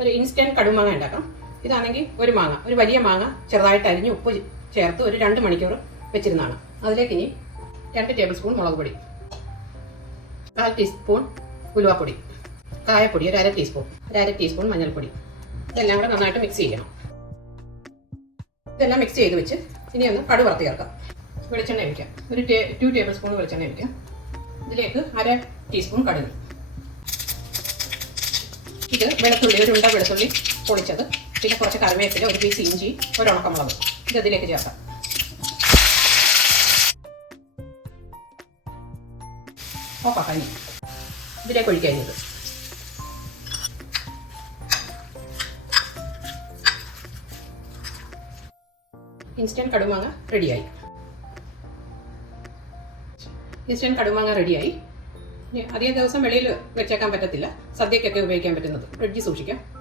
ഒരു ഇൻസ്റ്റന്റ് കടുമാങ്ങ ഉണ്ടാക്കാം ഇതാണെങ്കിൽ ഒരു മാങ്ങ ഒരു വലിയ മാങ്ങ ചെറുതായിട്ട് അരിഞ്ഞ് ഉപ്പ് ചേർത്ത് ഒരു രണ്ട് മണിക്കൂർ വെച്ചിരുന്നതാണ്. അതിലേക്ക് ഇനി രണ്ട് ടേബിൾ സ്പൂൺ മുളക് പൊടി കാൽ ടീസ്പൂൺ ഉലുവാപ്പൊടി കായപ്പൊടി ഒരു അര ടീസ്പൂൺ ഒരു അര ടീസ്പൂൺ മഞ്ഞൾപ്പൊടി. ഇതെല്ലാം കൂടെ നന്നായിട്ട് മിക്സ് ചെയ്യണം. ഇതെല്ലാം മിക്സ് ചെയ്ത് വെച്ച് ഇനി ഒന്ന് കടു വറുത്ത് ചേർക്കാം. വെളിച്ചെണ്ണ ഒഴിക്കാം. ഒരു ടു ടേബിൾ സ്പൂൺ വെളിച്ചെണ്ണ ഒഴിക്കാം. ഇതിലേക്ക് അര ടീസ്പൂൺ കടുക്. ഇത് വെളുത്തുള്ളി ഒരു ഉണ്ട വെളുത്തുള്ളി പൊളിച്ചത്. പിന്നെ കുറച്ച് കറിവേപ്പില ഒരു പീസ് ഇഞ്ചി ഒരു ഉണക്കമുളക്. ഇത് അതിലേക്ക് ചേർക്കാം. ഓപ്പാക്കാം ഇനി ഇതിലേക്ക് ഒഴിക്കാം ഇൻസ്റ്റന്റ് കടുമാങ്ങ റെഡിയായി ഇൻസ്റ്റന്റ് കടുമാങ്ങ റെഡിയായി അധികം ദിവസം വെളിയിൽ വെച്ചേക്കാൻ പറ്റത്തില്ല. സദ്യക്കൊക്കെ ഉപയോഗിക്കാൻ പറ്റുന്നത്. ഫ്രിഡ്ജിൽ സൂക്ഷിക്കാം.